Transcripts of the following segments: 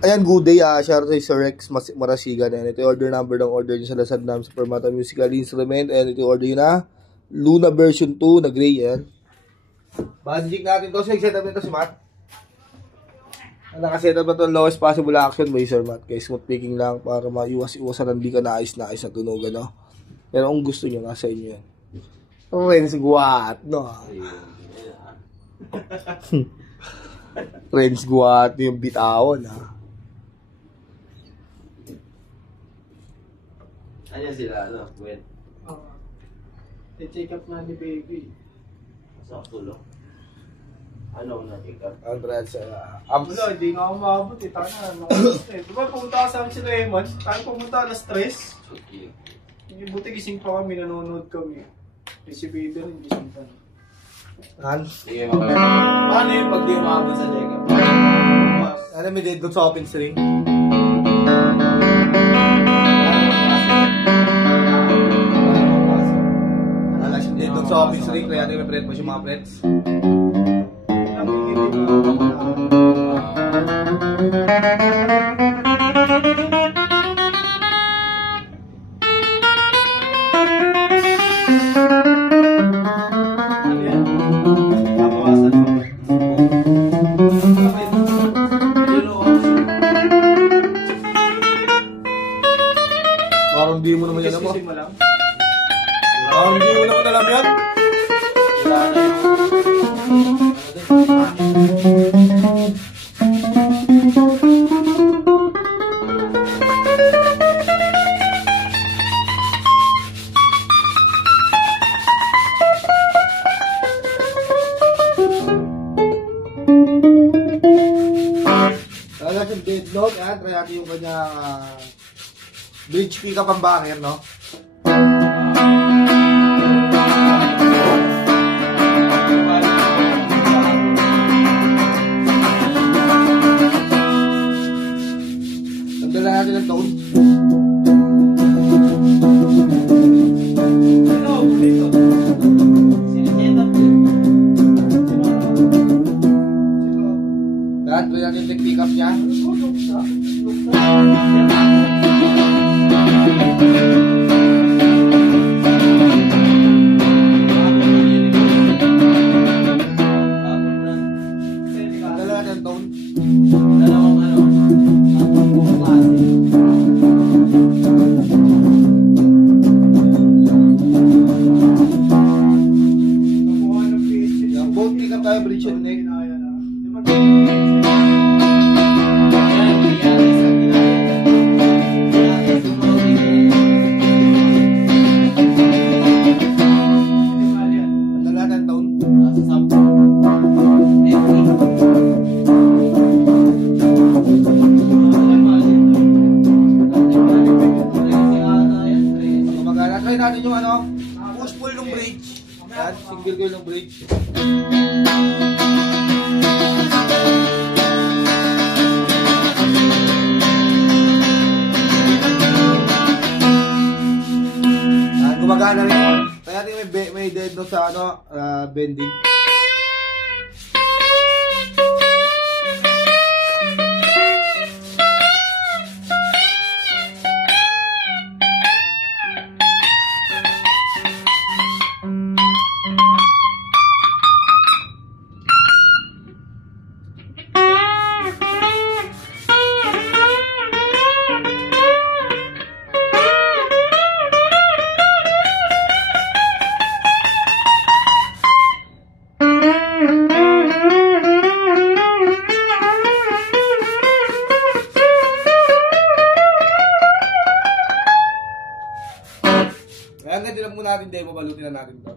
Ayan, good day. Shout out to Sir Rex Marasigan. Ayan, ito yung order number ng order nyo sa Lasad namin sa Permata Musical Instrument. Ayan, ito yung order nyo na Luna version 2 na gray. Ayan. Banding natin to. So, set up nito si Matt. Nakaset up na ito lowest possible action by Sir Matt. Kaya smooth picking lang para maiwas-iwasan hindi ka naayos na tunog, no? Pero kung gusto nyo, nasa inyo yan. Renz Guat, no? Renz Guat yung bitawan, ha? Ano sila, ano? When? I-check up na ni baby. Sakto lang. Ano na check up? Congrats, Wala, hindi nga ako maabot eh. Tana, diba pumunta ka sa amin si Raymond? Tayo pumunta alas 3. Okay. Hindi buti gising pa kami, nanonood kami. Eh, si baby rin, gising pa. Sige, paano yung pag di umabot sa check up? Ano may dead doon sa open string? Dead doon sa open string, kaya may fret mo siya mga frets. Parang di mo naman yan ako. Parang di mo naman alam yan. Talaga yung dead note, try natin yung kanyang bridge pick up ang banger, no? Tanggalan natin ang tone. Lahat, try natin yung pick up niya. Natin yung ano, push-pull ng bridge. Yan, single coil ng bridge. Yan, gumagana rin. Kaya natin may dead no sa ano, bending. Kaya nga lang muna natin demo, balutin na natin ito.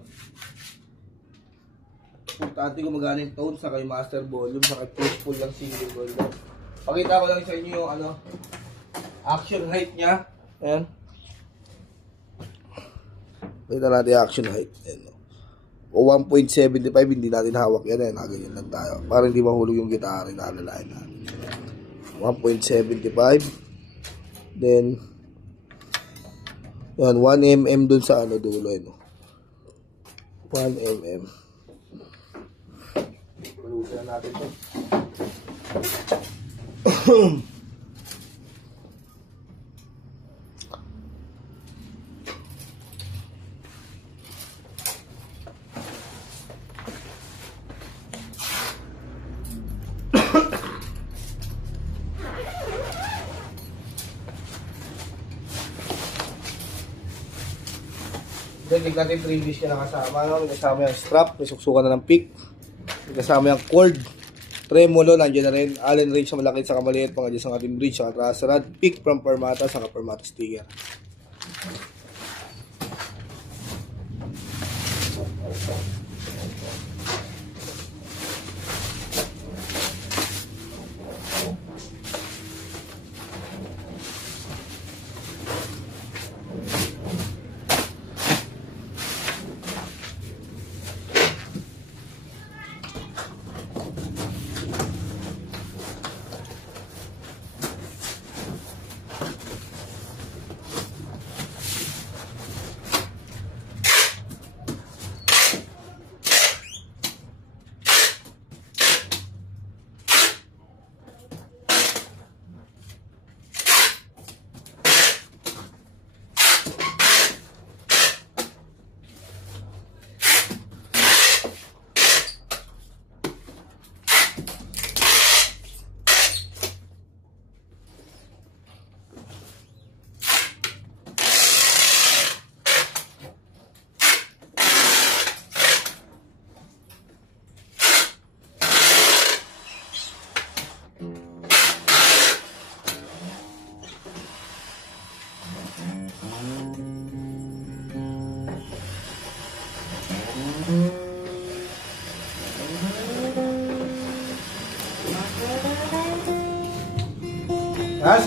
Importante kung magana yung tone, saka yung master volume, saka push-pull lang single coil. Pakita ko lang sa inyo yung ano, action height niya. Ayan. Pakita natin yung action height. Ayan. O 1.75, hindi natin hawak yan. Ayan, ganyan lang tayo. Para hindi mahulog yung gitara, nalalain natin. 1.75. Then, yan, 1 mm dun sa ano dulo, no? 1 mm. Malusin na natin to. Then, tignan natin yung previous niya nakasama. No? May kasama yung strap, may suksukan na ng pick. May kasama yung cord. Tremolo, nandiyan na rin. Allen wrench sa malaki sa kamaliit. Pang-adjust ang ating bridge, saka tracer rod. Pick from Permata, saka Permata sticker.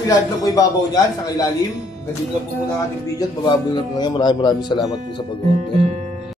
Silad na po ibabaw niyan sa kailalim. Ganito na po muna ang ating video at bababol na po ngayon. Maraming salamat po sa pag-order.